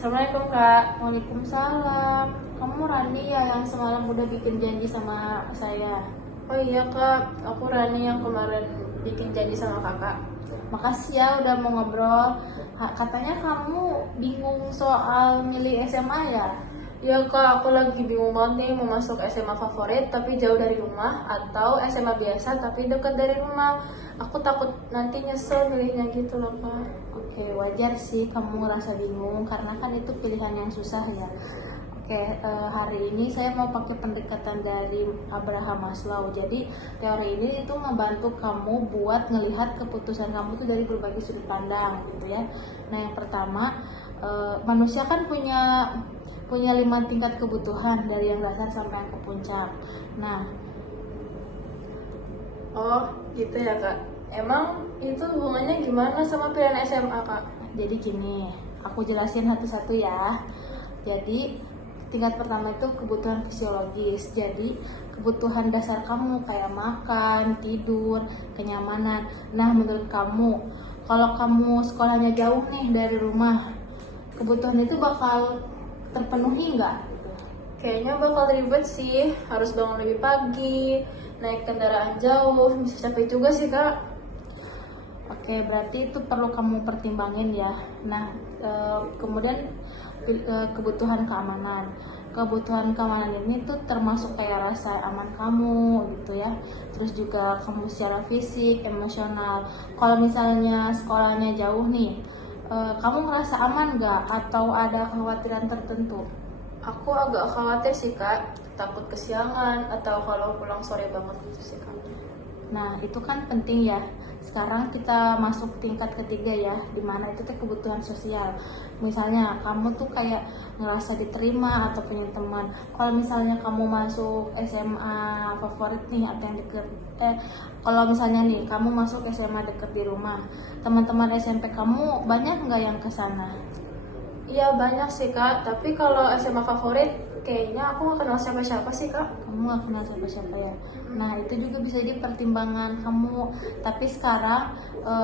Assalamualaikum Kak. Waalaikumsalam. Kamu Rani ya yang semalam udah bikin janji sama saya? Oh iya Kak, aku Rani yang kemarin bikin janji sama Kakak. Makasih ya udah mau ngobrol. Katanya kamu bingung soal milih SMA ya? Ya Kak, aku lagi bingung banget nih mau masuk SMA favorit tapi jauh dari rumah atau SMA biasa tapi dekat dari rumah. Aku takut nanti nyesel milihnya gitu loh Kak. Oke, wajar sih kamu ngerasa bingung karena kan itu pilihan yang susah ya. Oke, hari ini saya mau pakai pendekatan dari Abraham Maslow. Jadi teori ini itu membantu kamu buat ngelihat keputusan kamu tuh dari berbagai sudut pandang gitu ya. Nah yang pertama, manusia kan punya 5 tingkat kebutuhan dari yang dasar sampai yang ke puncak. Nah, Oh gitu ya Kak. Emang itu hubungannya gimana sama pilihan SMA Kak? jadi gini, aku jelasin satu-satu ya. Jadi tingkat pertama itu kebutuhan fisiologis. Jadi kebutuhan dasar kamu kayak makan, tidur, kenyamanan. Nah, menurut kamu, kalau kamu sekolahnya jauh nih dari rumah, kebutuhan itu bakal terpenuhi nggak? Kayaknya bakal ribet sih, harus bangun lebih pagi, naik kendaraan jauh, bisa capek juga sih Kak. Oke, berarti itu perlu kamu pertimbangin ya. Nah, kemudian kebutuhan keamanan. Kebutuhan keamanan ini tuh termasuk kayak rasa aman kamu gitu ya. Terus juga kamu secara fisik, emosional. Kalau misalnya sekolahnya jauh nih, kamu ngerasa aman nggak? Atau ada kekhawatiran tertentu? Aku agak khawatir sih Kak, takut kesiangan atau kalau pulang sore banget gitu sih Kak. Nah, itu kan penting ya. Sekarang kita masuk tingkat ketiga ya, dimana itu tuh kebutuhan sosial. Misalnya kamu tuh kayak ngerasa diterima atau punya teman. Kalau misalnya kamu masuk SMA favorit nih atau yang deket, kalau misalnya nih kamu masuk SMA deket di rumah, teman-teman SMP kamu banyak nggak yang kesana? Iya banyak sih Kak, tapi kalau SMA favorit kayaknya aku gak kenal siapa-siapa sih Kak. Kamu gak kenal siapa-siapa ya. Nah itu juga bisa jadi pertimbangan kamu. Tapi sekarang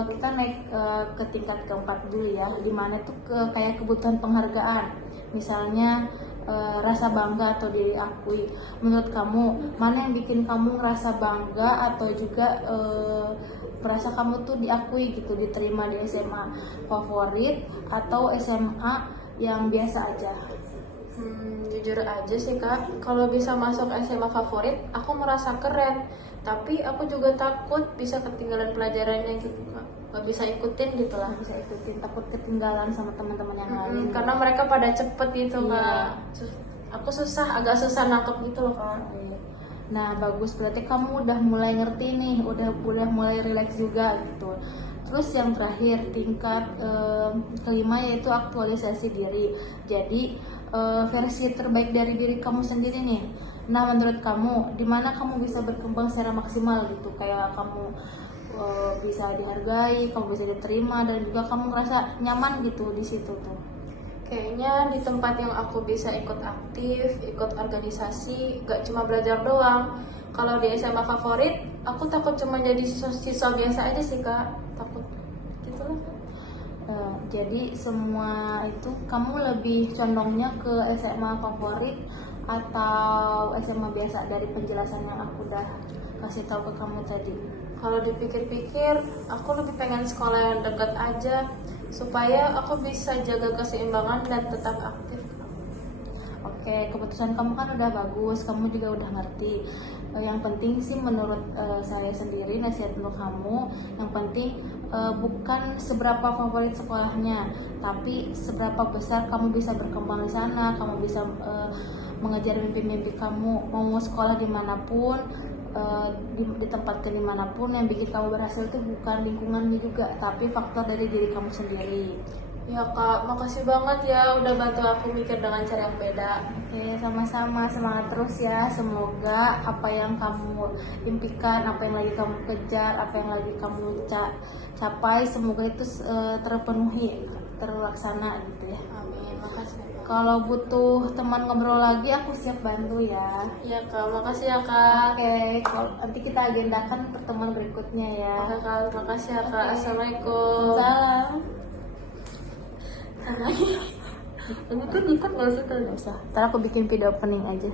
kita naik ke tingkat keempat dulu ya, dimana tuh kayak kebutuhan penghargaan. Misalnya rasa bangga atau diri akui. Menurut kamu mana yang bikin kamu ngerasa bangga atau juga merasa kamu tuh diakui gitu, diterima di SMA favorit atau SMA yang biasa aja? Jujur aja sih Kak, kalau bisa masuk SMA favorit, aku merasa keren. Tapi aku juga takut bisa ketinggalan pelajarannya gitu Kak. Gak bisa ikutin gitu lah. Bisa ikutin, takut ketinggalan sama teman-teman yang lain. Karena mereka pada cepet gitu Iya. Kak. Aku agak susah nangkep gitu loh Kak. Nah bagus, berarti kamu udah mulai ngerti nih, udah mulai relax juga gitu. Terus yang terakhir tingkat kelima yaitu aktualisasi diri. Jadi versi terbaik dari diri kamu sendiri nih. Nah menurut kamu di mana kamu bisa berkembang secara maksimal gitu, kayak kamu bisa dihargai, kamu bisa diterima dan juga kamu ngerasa nyaman gitu di situ tuh. Kayaknya di tempat yang aku bisa ikut aktif, ikut organisasi, gak cuma belajar doang. Kalau di SMA favorit, aku takut cuma jadi siswa biasa aja sih Kak. Takut gitu lah. Jadi semua itu kamu lebih condongnya ke SMA favorit atau SMA biasa dari penjelasan yang aku udah kasih tahu ke kamu tadi? Kalau dipikir-pikir, aku lebih pengen sekolah yang dekat aja supaya aku bisa jaga keseimbangan dan tetap aktif. Oke, keputusan kamu kan udah bagus, kamu juga udah ngerti. Yang penting sih menurut saya sendiri, nasihat untuk kamu, yang penting bukan seberapa favorit sekolahnya, tapi seberapa besar kamu bisa berkembang di sana, kamu bisa mengejar mimpi-mimpi kamu, mau sekolah dimanapun, ditempatkan dimanapun. Yang bikin kamu berhasil itu bukan lingkungannya juga, tapi faktor dari diri kamu sendiri. Ya Kak, makasih banget ya udah bantu aku mikir dengan cara yang beda. Oke, sama-sama, semangat terus ya. Semoga apa yang kamu impikan, apa yang lagi kamu kejar, apa yang lagi kamu capai, semoga itu terpenuhi, terlaksana gitu ya. Amin, makasih ya Kak. Kalau butuh teman ngobrol lagi, aku siap bantu ya. Iya Kak, makasih ya Kak. Oke, nanti kita agendakan pertemuan berikutnya ya. Oke Kak, makasih ya Kak. Oke. Assalamualaikum. Salam. Ini tuh dikat gak sih tadi? Nggak usah, ntar aku bikin video opening aja.